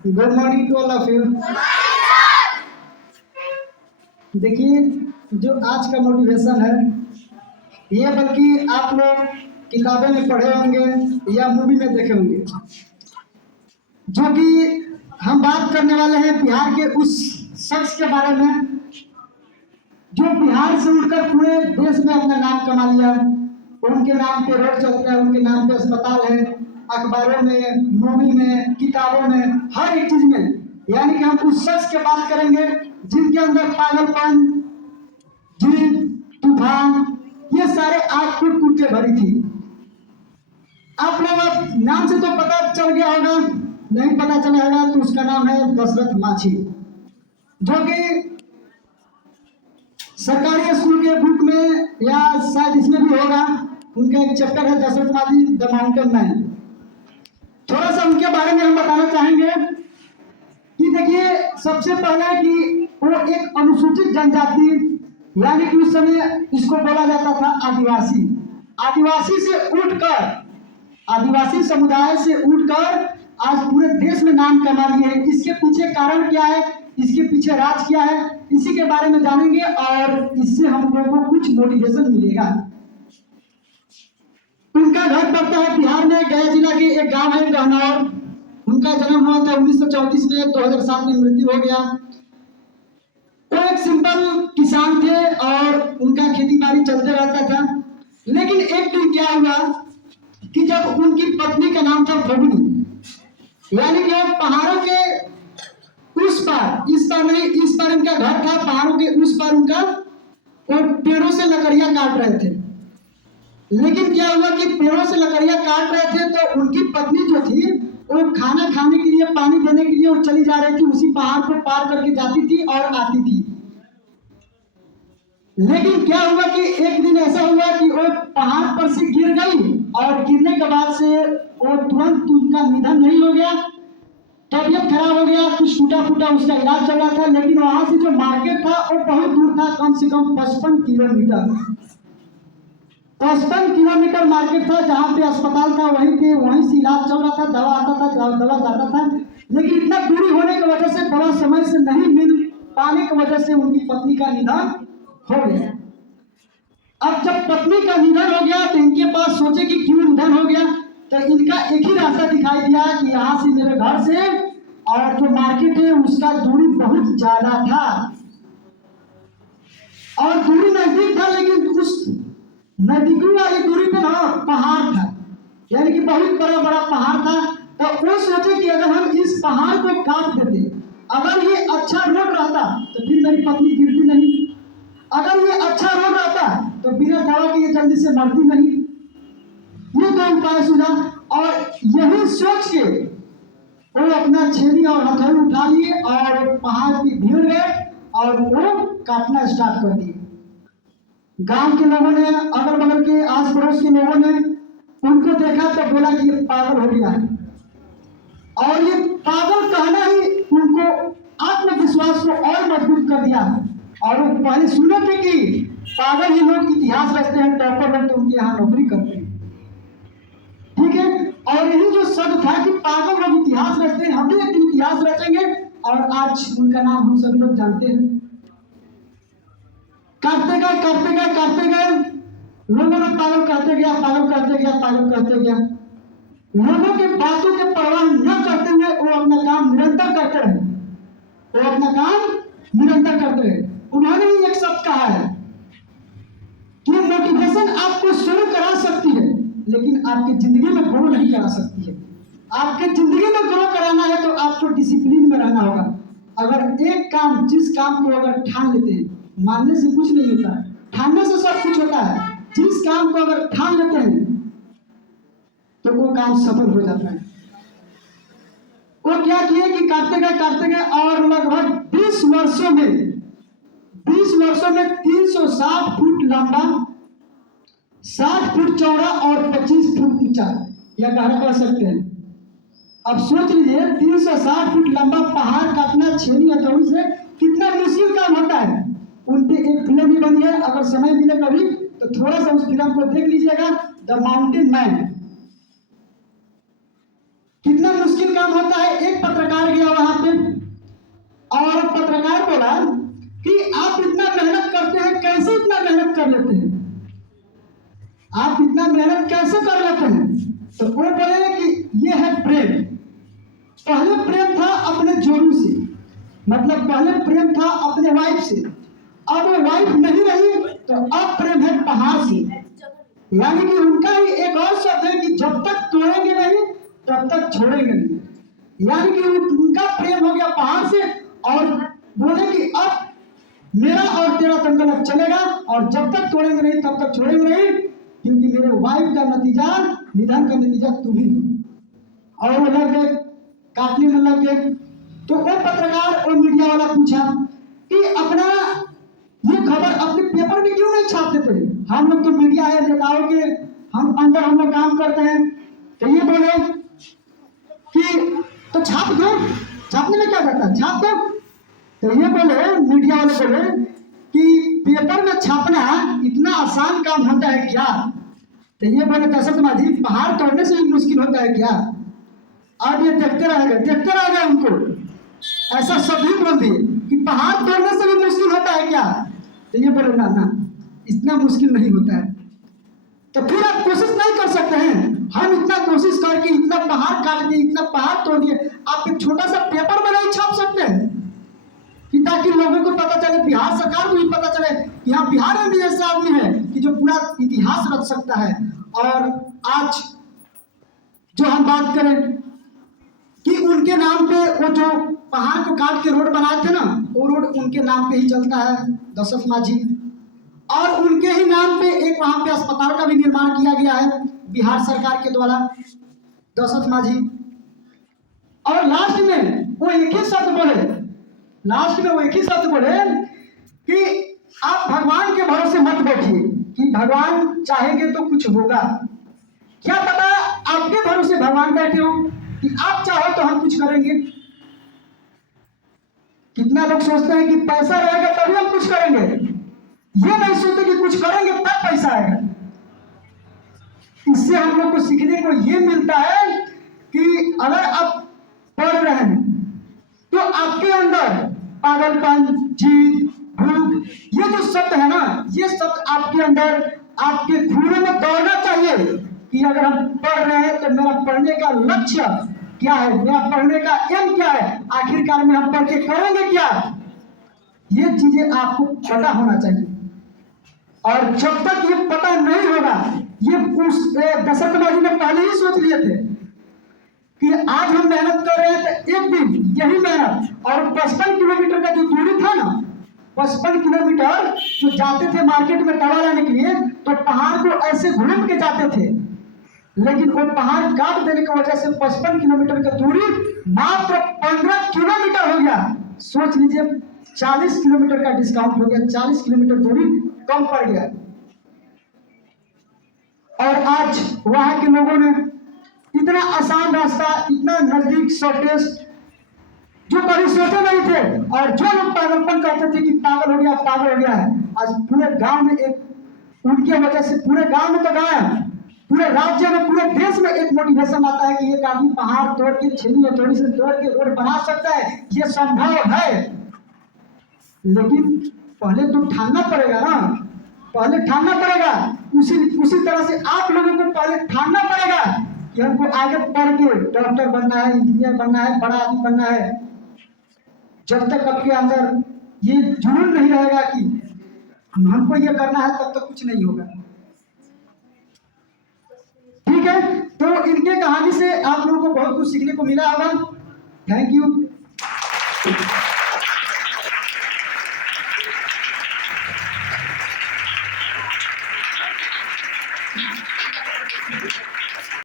Good morning to all of you. देखिए, जो आज का मोटिवेशन है ये बल्कि आप लोग किताबें में पढ़े होंगे या मूवी में देखे होंगे। जो कि हम बात करने वाले हैं बिहार के उस शख्स के बारे में जो बिहार से उठकर पूरे देश में अपना नाम कमा लिया। उनके नाम पे रोड चलता है, उनके नाम पे अस्पताल है, अखबारों में, मूवी में, किताबों में, हर एक चीज में। यानी कि हम उस शख्स की बात करेंगे जिनके अंदर पागलपन, जीत, तूफान, ये सारे आग कूट कूट के भरी थी। आप लोग अब नाम से तो पता चल गया होगा, नहीं पता चला होगा तो उसका नाम है दशरथ मांझी, जो कि सरकारी स्कूल के बुक में या शायद इसमें भी होगा। उनका एक चैप्टर है Dashrath Manjhi the mountain man. थोड़ा सा उनके बारे में हम बताना चाहेंगे कि देखिए, सबसे पहले कि वो एक अनुसूचित जनजाति, यानी कि उस समय इसको बोला जाता था आदिवासी। आदिवासी से उठकर, आदिवासी समुदाय से उठकर आज पूरे देश में नाम कमा लिए हैं। इसके पीछे कारण क्या है, इसके पीछे राज क्या है, इसी के बारे में जानेंगे और इससे हम लोगों को कुछ मोटिवेशन मिलेगा। उनका घर पड़ता है बिहार में, गया जिला के एक गांव है गहनौर। उनका जन्म हुआ था 1934 में, 2007 में मृत्यु हो गया। वो एक सिंपल किसान थे और उनका खेती बाड़ी चलते रहता था। लेकिन एक दिन क्या हुआ कि जब उनकी पत्नी का नाम था बबनी, यानी कि पहाड़ों के उस पार, इस पार नहीं, इस पार उनका घर था, पहाड़ों के उस पार उनका, और पेड़ों से लकड़ियां काट रहे थे। लेकिन क्या हुआ कि पेड़ों से लकड़ियां काट रहे थे तो उनकी पत्नी जो थी वो खाना खाने के लिए, पानी देने के लिए वो चली जा रही थी, उसी पहाड़ को पार करके जाती थी और आती थी। लेकिन क्या हुआ कि एक दिन ऐसा हुआ कि वो पहाड़ पर से गिर गई और गिरने के बाद से वो तुरंत उनका निधन नहीं हो गया, तबीयत खराब हो गया, कुछ टूटा फूटा उसका इलाज चल रहा था। लेकिन वहां से जो मार्केट था वो बहुत दूर था, कम से कम 55 किलोमीटर। 55 किलोमीटर मार्केट था, जहाँ पे अस्पताल था वहीं पे, वहीं से इलाज चल रहा था, दवा आता था, दवा जाता था। लेकिन इतना दूरी होने की वजह से, दवा समय से नहीं मिल पाने की वजह से उनकी पत्नी का निधन हो गया। अब जब पत्नी का निधन हो गया तो इनके पास सोचे कि क्यों निधन हो गया, तो इनका एक ही रास्ता दिखाई दिया कि यहाँ से मेरे घर से और जो मार्केट है उसका दूरी बहुत ज्यादा था और दूरी नजदीक था, लेकिन उस नजदीकी वाली दूरी पे ना पहाड़ था, यानी कि बहुत बड़ा बड़ा पहाड़ था। तो वो सोचे कि अगर हम इस पहाड़ को काट देते, अगर ये अच्छा रोड रहता तो फिर मेरी पत्नी गिरती नहीं, अगर ये अच्छा रोड रहता तो बिना दवा के ये जल्दी से मरती नहीं। ये तो उपाय सुझा और यही सोच के वो अपना छेनी और हथौड़ी उठा लिए और पहाड़ की भीड़ गए और वो काटना स्टार्ट कर दिए। गांव के लोगों ने, अगल बगल के आस पड़ोस के लोगों ने उनको देखा तो बोला कि ये पागल हो गया है, और ये पागल कहना ही उनको आत्मविश्वास को और मजबूत कर दिया। और वो पहले सुने थे कि पागल ही लोग इतिहास रचते हैं, टॉपर लोग तो उनके यहाँ नौकरी करते हैं, ठीक है। और यही जो शब्द था कि पागल लोग इतिहास रचते हैं, हम भी एक दिन इतिहास रचेंगे, और आज उनका नाम हम सभी लोग जानते हैं। करते गए करते गए करते गए, लोगों ने पागल करते गया, पागल करते गया, पागल करते गया। लोगों के बातों के परवाह न करते हुए वो अपना काम निरंतर करते रहे, वो अपना काम निरंतर करते रहे। उन्होंने ही एक शब्द कहा है कि मोटिवेशन आपको शुरू करा सकती है लेकिन आपकी जिंदगी में ग्रो नहीं करा सकती है। आपके जिंदगी में ग्रो कराना है तो आपको डिसिप्लिन में रहना होगा। अगर एक काम, जिस काम को अगर ठान लेते हैं, मानने से कुछ नहीं होता, ठानने से सब कुछ होता है। जिस काम को अगर ठान लेते हैं तो वो काम सफल हो जाता है। वो क्या किए कि करते गए और लगभग 20 वर्षों में 360 फुट लंबा, 60 फुट चौड़ा और 25 फुट ऊंचा या गहरा कह सकते हैं। अब सोच लीजिए 360 फुट लंबा पहाड़ काटना छेनी हथौड़ी से कितना मुश्किल काम होता है। उनपे एक फिल्म भी बनी है, अगर समय मिले कभी तो थोड़ा सा उस फिल्म को देख लीजिएगा, द माउंटेन मैन। कितना मुश्किल काम होता है, एक पत्रकार गया वहां पे और पत्रकार बोला कि आप इतना मेहनत करते हैं, कैसे इतना मेहनत कर लेते हैं, आप इतना मेहनत कैसे कर लेते हैं? तो वो बोले कि ये है प्रेम। पहले प्रेम था अपने जोड़ू से, मतलब पहले प्रेम था अपने वाइफ से, अब वो वाइफ नहीं रही तो अब प्रेम है पहाड़ से। यानी कि उनका ही एक और शब्द है कि जब तक तोड़ेंगे नहीं तब तक छोड़ेंगे नहीं। यानी कि उनका प्रेम हो गया पहाड़ से और बोले कि अब मेरा और तेरा दंगल अब चलेगा और जब तक तोड़ेंगे नहीं तब तक छोड़ेंगे नहीं, क्योंकि मेरे वाइफ का नतीजा, निधन का नतीजा तुम ही हो। और वो लग गए, काटने में लग गए। तो वो पत्रकार और मीडिया वाला पूछा कि अपना ये खबर अपने पेपर में क्यों नहीं छाप देते? हम लोग तो मीडिया है, नेताओं के हम अंदर हम लोग काम करते हैं। तो ये बोले कि तो छाप दो, छापने में क्या जाता है, छाप दो। तो ये बोले, मीडिया वाले बोले कि पेपर में छापना इतना आसान काम होता है क्या? तो ये बोले दशरथ माझी, पहाड़ तोड़ने से भी मुश्किल होता है क्या? अब ये देखते रहेगा उनको ऐसा सभी बोल दिए कि पहाड़ तोड़ने से भी मुश्किल होता है क्या? तो ये बोले ना ना, इतना मुश्किल नहीं होता है। तो फिर आप कोशिश नहीं कर सकते हैं? हम इतना कोशिश करके इतना पहाड़ काट दिए, इतना पहाड़ तोड़ दिए, आप एक छोटा सा पेपर में नहीं छाप सकते हैं कि ताकि लोगों को पता चले, बिहार सरकार को भी पता चले कि हाँ बिहार में भी ऐसा आदमी है कि जो पूरा इतिहास रच सकता है। और आज जो हम बात करें कि उनके नाम पे वो जो पहाड़ को काट के रोड बनाए थे ना, वो रोड उनके नाम पे ही चलता है, दशरथ माझी। और उनके ही नाम पे एक वहां पे अस्पताल का भी निर्माण किया गया है बिहार सरकार के द्वारा, दशरथ माझी। और लास्ट में वो एक ही शब्द बोले, कि आप भगवान के भरोसे मत बैठिए कि भगवान चाहेंगे तो कुछ होगा। क्या पता आपके भरोसे भगवान बैठे हो कि आप चाहो तो हम कुछ करेंगे। कितना लोग सोचते हैं कि पैसा रहेगा तभी हम कुछ करेंगे, ये नहीं सोचते कि कुछ करेंगे तब पैसा आएगा। इससे हम लोग को सीखने को ये मिलता है कि अगर आप पढ़ रहे हैं तो आपके अंदर पागलपन, जीत, भूख, ये जो शब्द है ना, ये शब्द आपके अंदर, आपके खून में दौड़ना चाहिए कि अगर हम पढ़ रहे हैं तो मेरा पढ़ने का लक्ष्य क्या है, मेरा पढ़ने का एम क्या है, आखिरकार में हम पढ़ के करेंगे क्या। ये चीजें आपको पता होना चाहिए। और जब तक ये पता नहीं होगा, ये दशरथ माझी ने पहले ही सोच लिए थे कि आज हम मेहनत कर रहे हैं तो एक दिन यही मेहनत, और 55 किलोमीटर का जो दूरी था ना, 55 किलोमीटर जो जाते थे मार्केट में दवा लाने के लिए, तो पहाड़ को ऐसे घूम के जाते थे, लेकिन वो पहाड़ काट देने की वजह से 55 किलोमीटर का दूरी मात्र 15 किलोमीटर हो गया। सोच लीजिए 40 किलोमीटर का डिस्काउंट हो गया, 40 किलोमीटर दूरी कम पड़ गया। और आज वहां के लोगों ने इतना आसान रास्ता, इतना नजदीक शॉर्टेस्ट, जो कभी सोचे नहीं थे, और जो लोग पागलपन कहते थे कि पागल हो गया है, आज पूरे गांव में एक उनकी वजह से, पूरे गांव में तो गया, पूरे राज्य में, पूरे देश में एक मोटिवेशन आता है कि एक आदमी पहाड़ तोड़ के, छेनी हथौड़ी से तोड़ के रोड बना सकता है, ये संभव है। लेकिन पहले तो ठानना पड़ेगा ना, पहले ठानना पड़ेगा। उसी तरह से आप लोगों को पहले ठानना पड़ेगा कि हमको आगे पढ़ के डॉक्टर बनना है, इंजीनियर बनना है, बड़ा आदमी बनना है। जब तक आपके अंदर ये जुनून नहीं रहेगा कि हमको ये करना है, तब तक कुछ नहीं होगा। ठीक है, तो इनके कहानी से आप लोगों को बहुत कुछ सीखने को मिला होगा। Thank you.